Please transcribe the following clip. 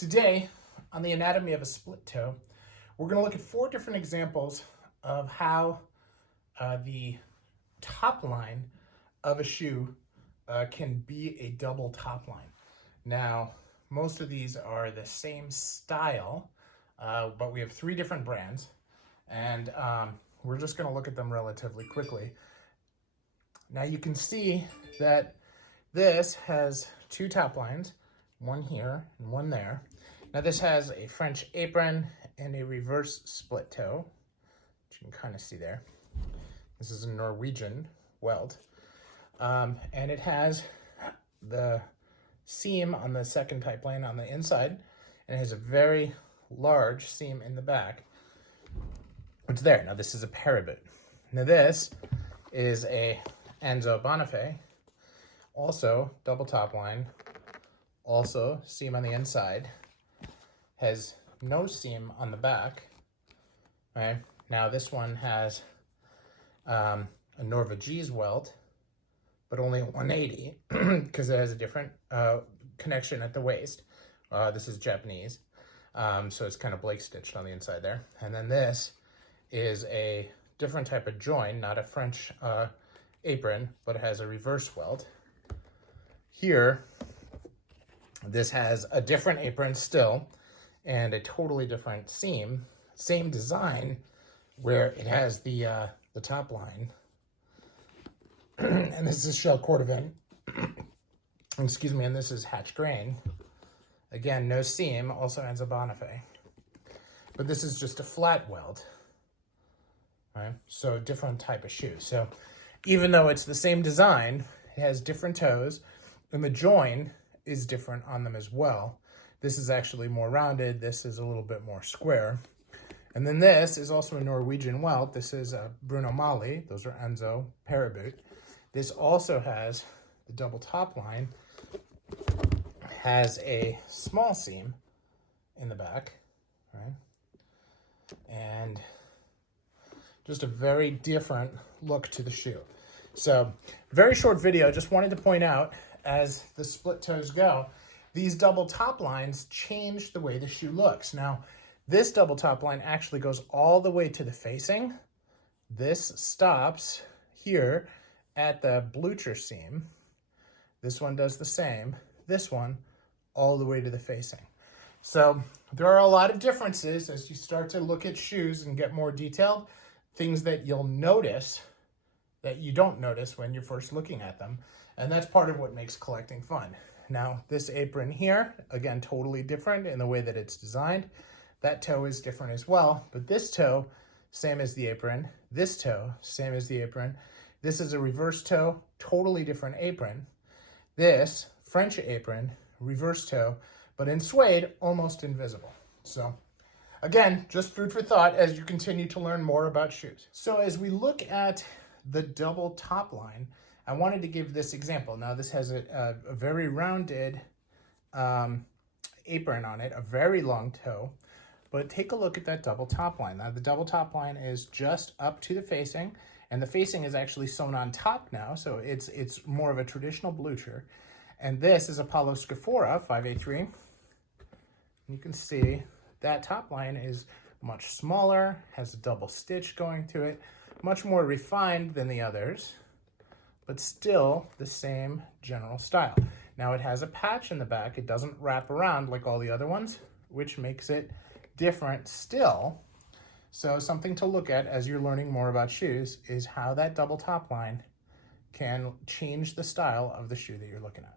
Today, on the anatomy of a split toe, we're going to look at 4 different examples of how the top line of a shoe can be a double top line. Now, most of these are the same style, but we have 3 different brands, and we're just going to look at them relatively quickly. Now you can see that this has 2 top lines, one here and one there. Now this has a French apron and a reverse split toe, which you can kind of see there. This is a Norwegian welt. And it has the seam on the second type line on the inside, and it has a very large seam in the back. It's there. Now this is a paraboot. Now this is a Enzo Bonafé, also double top line, also seam on the inside, has no seam on the back. Right now this one has a Norvégese welt, but only 180 because it has a different connection at the waist. This is Japanese, so it's kind of Blake stitched on the inside there. And then this is a different type of join, not a French apron, but it has a reverse welt. Here, this has a different apron still and a totally different seam, same design, where it has the top line. And this is Shell Cordovan, excuse me, and this is Hatch Grain. Again, no seam, also Enzo Bonafé. But this is just a flat welt, right? So different type of shoe. So even though it's the same design, it has different toes, and the join is different on them as well. This is actually more rounded. This is a little bit more square. And then this is also a Norwegian welt. This is a Bruno Magli. Those are Enzo Paraboot. This also has the double top line, has a small seam in the back, right? And just a very different look to the shoe. So very short video, just wanted to point out, as the split toes go, these double top lines change the way the shoe looks. Now, this double top line actually goes all the way to the facing. This stops here at the blucher seam. This one does the same. This one all the way to the facing. So there are a lot of differences as you start to look at shoes and get more detailed, things that you'll notice that you don't notice when you're first looking at them. And that's part of what makes collecting fun. Now, this apron here, again, totally different in the way that it's designed. That toe is different as well, but this toe, same as the apron. This toe, same as the apron. This is a reverse toe, totally different apron. This, French apron, reverse toe, but in suede, almost invisible. So again, just food for thought as you continue to learn more about shoes. So as we look at the double top line, I wanted to give this example. Now this has a very rounded apron on it, a very long toe, but take a look at that double top line. Now the double top line is just up to the facing, and the facing is actually sewn on top now, so it's more of a traditional blucher. And this is a Paulo Scafora 5A3. You can see that top line is much smaller, has a double stitch going to it, much more refined than the others, but still the same general style. Now it has a patch in the back. It doesn't wrap around like all the other ones, which makes it different still. So something to look at as you're learning more about shoes is how that double top line can change the style of the shoe that you're looking at.